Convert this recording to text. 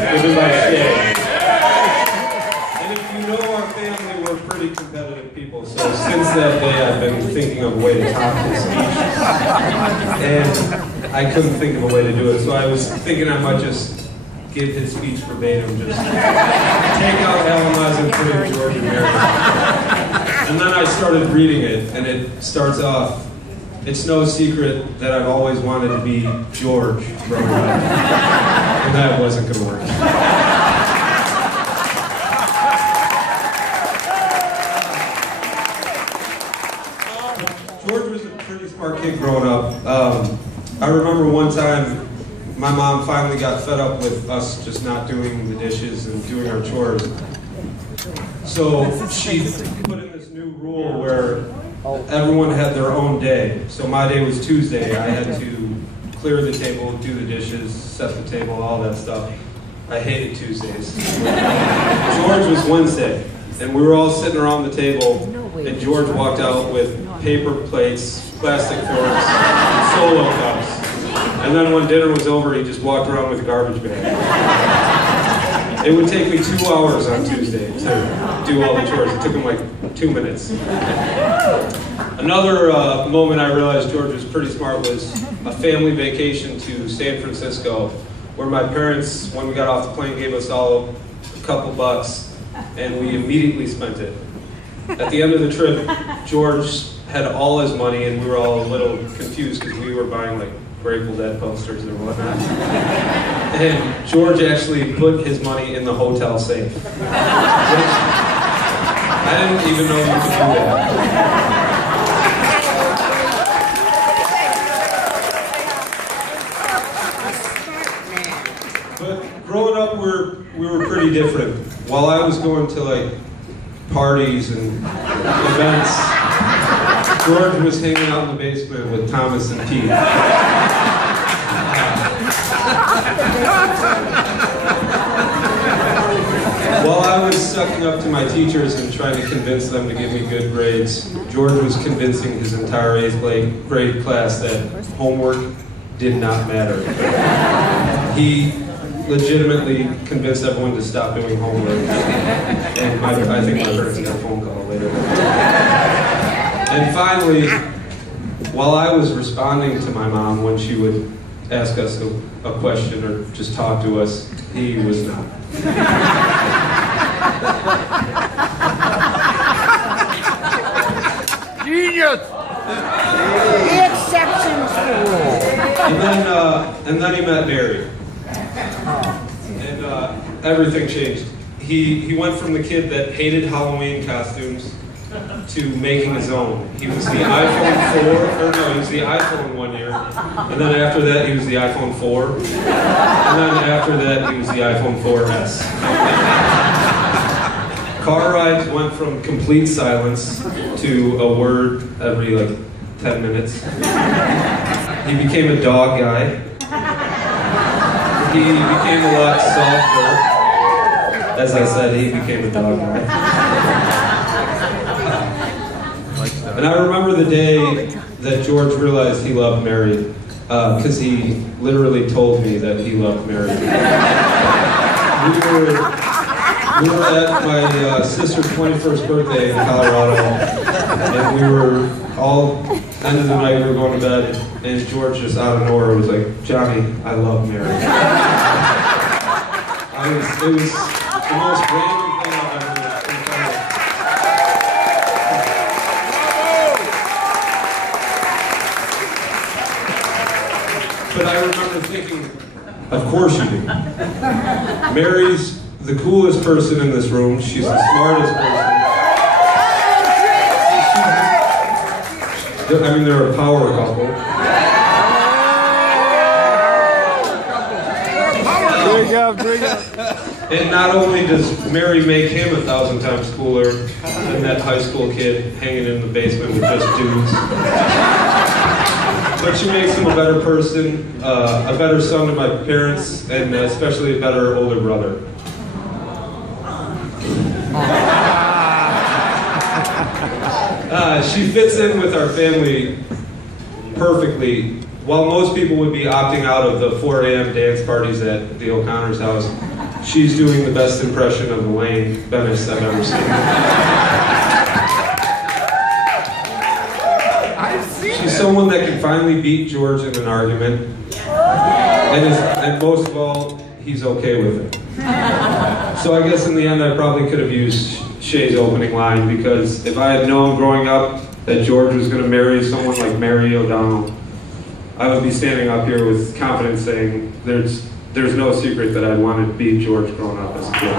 Everybody stay. And if you know our family, we're pretty competitive people. So since that day, I've been thinking of a way to top his speech. And I couldn't think of a way to do it. So I was thinking I might just give his speech verbatim. Just take out Alan and put in George and Mary. And then I started reading it, and it starts off, "It's no secret that I've always wanted to be George growing up." And that wasn't going to work. George was a pretty smart kid growing up. I remember one time my mom finally got fed up with us just not doing the dishes and doing our chores. So she put in this new rule where everyone had their own day. So my day was Tuesday. I had to clear the table, do the dishes, set the table, all that stuff. I hated Tuesdays. George was Wednesday, and we were all sitting around the table, and George walked out with paper plates, plastic forks, and Solo cups. And then when dinner was over, he just walked around with a garbage bag. It would take me 2 hours on Tuesday to do all the chores. It took him like 2 minutes. Another moment I realized George was pretty smart was a family vacation to San Francisco, where my parents, when we got off the plane, gave us all a couple bucks, and we immediately spent it. At the end of the trip, George had all his money, and we were all a little confused because we were buying like Grateful Dead posters and whatnot. And George actually put his money in the hotel safe. Which I didn't even know you could do that. But growing up, we were pretty different. While I was going to like parties and events, George was hanging out in the basement with Thomas and Pete. While I was sucking up to my teachers and trying to convince them to give me good grades, George was convincing his entire 8th grade class that homework did not matter. He legitimately convinced everyone to stop doing homework. And I think my parents got a phone call later. And finally, while I was responding to my mom when she would ask us a question or just talk to us, he was not. Genius! The exceptions to the rule. And then he met Barry. And everything changed. He went from the kid that hated Halloween costumes to making his own. He was the iPhone 4, or no, he was the iPhone 1 year, and then after that he was the iPhone 4, and then after that he was the iPhone 4S. Car rides went from complete silence to a word every like 10 minutes. He became a dog guy. He became a lot softer. As I said, he became a dog guy. And I remember the day that George realized he loved Mary, because he literally told me that he loved Mary. We were at my sister's 21st birthday in Colorado, and we were all, end of the night, we were going to bed, and George just out of nowhere was like, "Johnny, I love Mary." It was the most random thing I've ever done. But I remember thinking, of course you do. Mary's the coolest person in this room. She's the smartest person. I mean, they're a power couple. Drink up. And not only does Mary make him 1,000 times cooler than that high school kid hanging in the basement with just dudes, but she makes him a better person, a better son to my parents, and especially a better older brother. She fits in with our family perfectly. While most people would be opting out of the 4 a.m. dance parties at the O'Connor's house, she's doing the best impression of Elaine Bennis I've ever seen. She's someone that can finally beat George in an argument, and most of all, he's okay with it. So I guess in the end I probably could have used Shay's opening line, because if I had known growing up that George was going to marry someone like Mary O'Donnell, I would be standing up here with confidence saying there's no secret that I wanted to be George growing up as a kid.